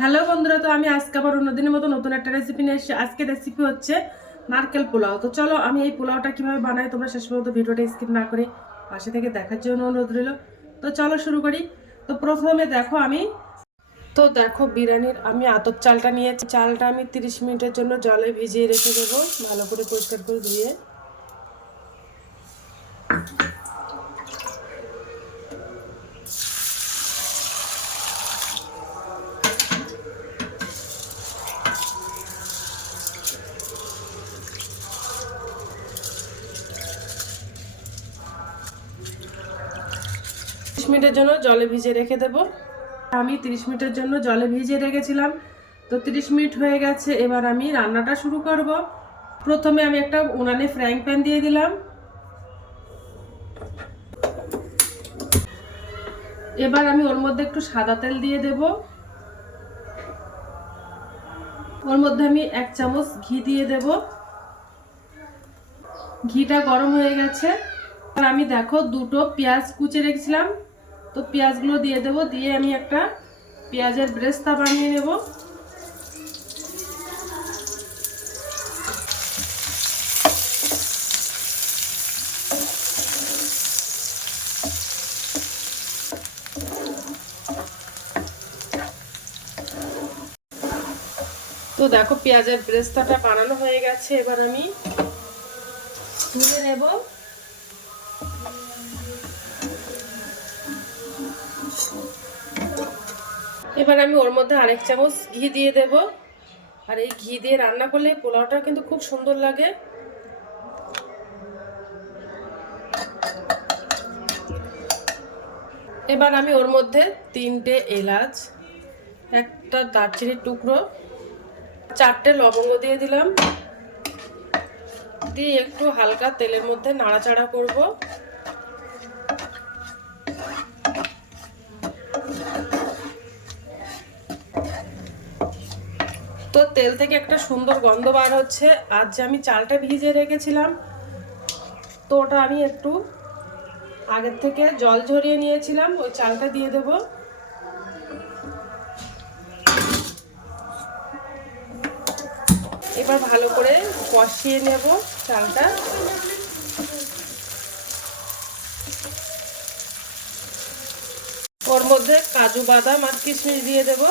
Hello বন্ধুরা, তো আমি আজকে আবার অন্যদিনের মতো নতুন একটা রেসিপি নিয়ে এসেছি। আজকে রেসিপি হচ্ছে নারকেল পোলাও। তো চলো, আমি এই পোলাওটা কীভাবে বানাই তোমরা শেষ পর্যন্ত ভিডিওটা স্কিপ না করে পাশে থেকে দেখার জন্য অনুরোধ রইল। তো চলো শুরু করি। তো প্রথমে দেখো আমি, তো দেখো বিরিয়ানির আমি আতপ চালটা নিয়েছি। চালটা আমি 30 মিনিটের জন্য জলে ভিজিয়ে রেখে দেবো। ভালো করে পরিষ্কার করে ধুয়ে। মিনিটের জন্য জলে ভিজিয়ে রেখে দেব। আমি তিরিশ মিনিটের জন্য জলে ভিজিয়ে রেখেছিলাম। তো তিরিশ মিনিট হয়ে গেছে, এবার আমি রান্নাটা শুরু করব। প্রথমে আমি একটা উনানে ফ্রাইং প্যান দিয়ে দিলাম। এবার আমি ওর মধ্যে একটু সাদা তেল দিয়ে দেব। ওর মধ্যে আমি এক চামচ ঘি দিয়ে দেব। ঘিটা গরম হয়ে গেছে। আর আমি দেখো দুটো পেঁয়াজ কুচে রেখেছিলাম। তো পেঁয়াজগুলো দিয়ে দেব, দিয়ে আমি একটা পেঁয়াজের ব্রেস্তা বানিয়ে নেব। তো দেখো পেঁয়াজের ব্রেস্তাটা বানানো হয়ে গেছে, এবার আমি তুলে নেব। এবার আমি ওর মধ্যে আরেক চামচ ঘি দিয়ে দেব। আর এই ঘি দিয়ে রান্না করলে পোলাওটা কিন্তু খুব সুন্দর লাগে। এবার আমি ওর মধ্যে তিনটে এলাচ, একটা দারচিনির টুকরো, চারটে লবঙ্গ দিয়ে দিলাম। দিয়ে একটু হালকা তেলের মধ্যে নাড়াচাড়া করব। তো তেল থেকে একটা সুন্দর গন্ধ বার হচ্ছে। আজ যে আমি চালটা ভিজিয়ে রেখেছিলাম, তো ওটা আমি একটু আগের থেকে জল ঝরিয়ে নিয়েছিলাম, ওই চালটা দিয়ে দেবো। এবার ভালো করে কষিয়ে নেব চালটা। ওর মধ্যে কাজু, বাদাম আর কিশমিশ দিয়ে দেব।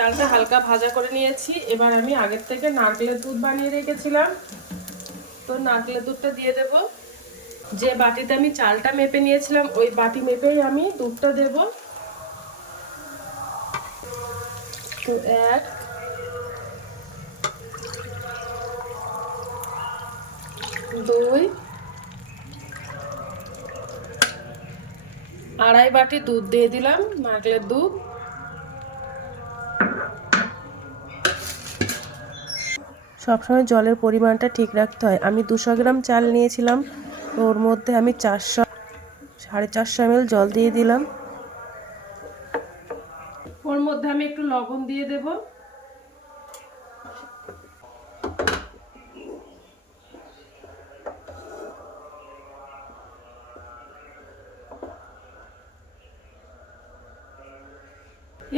চালটা হালকা ভাজা করে নিয়েছি। এবার আমি আগের থেকে নারকেলের দুধ বানিয়ে রেখেছিলাম। তো নারকেলের দুধটা দিয়ে দেবো। যে বাটিতে আমি চালটা মেপে নিয়েছিলাম, ওই বাটি মেপেই আমি দুধটা দেব। তো এক, দুই, আড়াই বাটি দুধ দিয়ে দিলাম, নারকেলের দুধ। সবসময় জলের পরিমাণটা ঠিক রাখতে হয়। আমি দুশো গ্রাম চাল নিয়েছিলাম, ওর মধ্যে আমি চারশো, সাড়ে চারশো এম জল দিয়ে দিলাম। ওর মধ্যে আমি একটু লবণ দিয়ে দেব।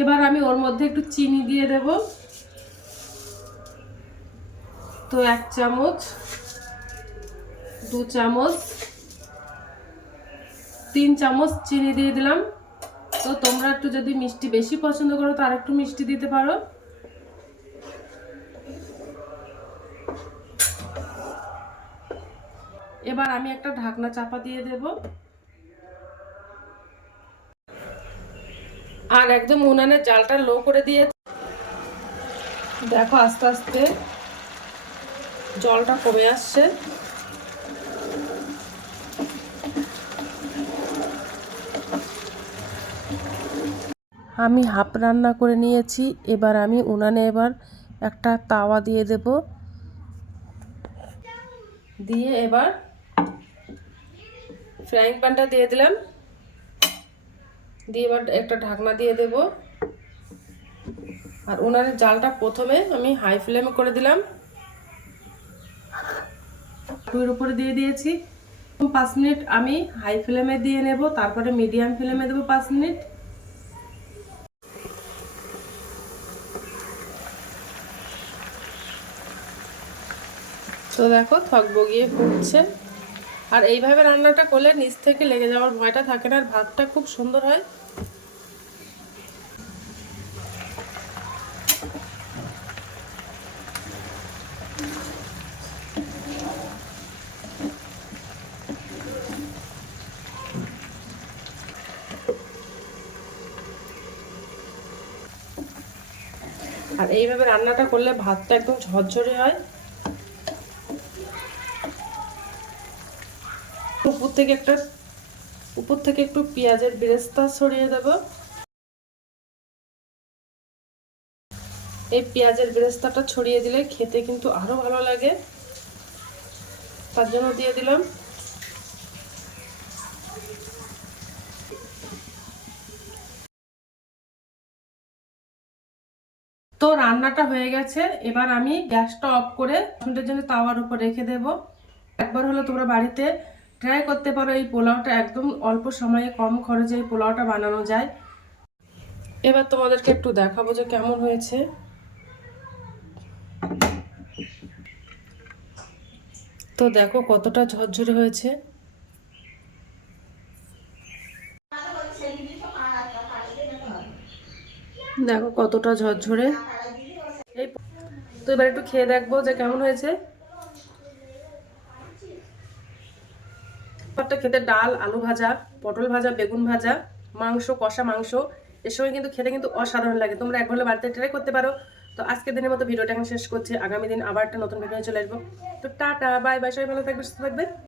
এবার আমি ওর মধ্যে একটু চিনি দিয়ে দেব। তো এক চামচ, দু চামচ, তিন চামচ চিনি দিয়ে দিলাম। তো তোমরা একটু যদি মিষ্টি বেশি পছন্দ করো, তো আর একটু মিষ্টি দিতে পারো। এবার আমি একটা ঢাকনা চাপা দিয়ে দেব। আর একদম উনানের জালটা লো করে দিয়ে দেখো আস্তে আস্তে জলটা কমে আসছে। আমি হাফ রান্না করে নিয়েছি। এবার আমি উনানে এবার একটা তাওয়া দিয়ে দেব। দিয়ে এবার ফ্রাইং প্যানটা দিয়ে দিলাম। দিয়ে এবার একটা ঢাকনা দিয়ে দেব। আর উনানের জালটা প্রথমে আমি হাই ফ্লেমে করে দিলাম। টুয়ের উপরে দিয়ে দিয়েছি। পাঁচ মিনিট আমি হাই ফ্লেমে দিয়ে নেব, তারপরে মিডিয়াম ফ্লেমে দেবো পাঁচ মিনিট। তো দেখো, থক বগিয়ে ফুটছে। আর এইভাবে রান্নাটা করলে নিচ থেকে লেগে যাওয়ার ভয়টা থাকে না, আর ভাতটা খুব সুন্দর হয়। আর এইভাবে রান্নাটা করলে ভাতটা একদম ঝরঝরে হয়। উপর থেকে একটা, উপর থেকে একটু পেঁয়াজের বেরেস্তা ছড়িয়ে দেব। এই পেঁয়াজের বেরেস্তাটা ছড়িয়ে দিলে খেতে কিন্তু আরও ভালো লাগে। তার জন্য দিয়ে দিলাম তো রান্নাটা হয়ে গেছে। এবার আমি গ্যাসটা অফ করে মিনিটের জন্য তাওয়ার উপর রেখে দেব। একবার হলো তোমরা বাড়িতে ট্রাই করতে পারো, এই পোলাওটা একদম অল্প সময়ে কম খরচে এই পোলাওটা বানানো যায়। এবার তোমাদেরকে একটু দেখাবো যে কেমন হয়েছে। তো দেখো কতটা ঝরঝরে হয়েছে। দেখো কতটা ঝরঝরে। এই তো এবার একটু খেয়ে দেখব যে কেমন হয়েছে। ব্যাপারটা খেতে ডাল, আলু ভাজা, পটল ভাজা, বেগুন ভাজা, মাংস, কষা মাংস, এর সময় কিন্তু খেতে কিন্তু অসাধারণ লাগে। তোমরা এক হলে বাড়িতে ট্রাই করতে পারো। তো আজকের দিনের মতো ভিডিওটা এখন শেষ করছি। আগামী দিন আবার একটা নতুন ভিডিও চলে আসব। তো টাটা বাই বাই সবাই ভালো থাকবে, সুস্থ থাকবে।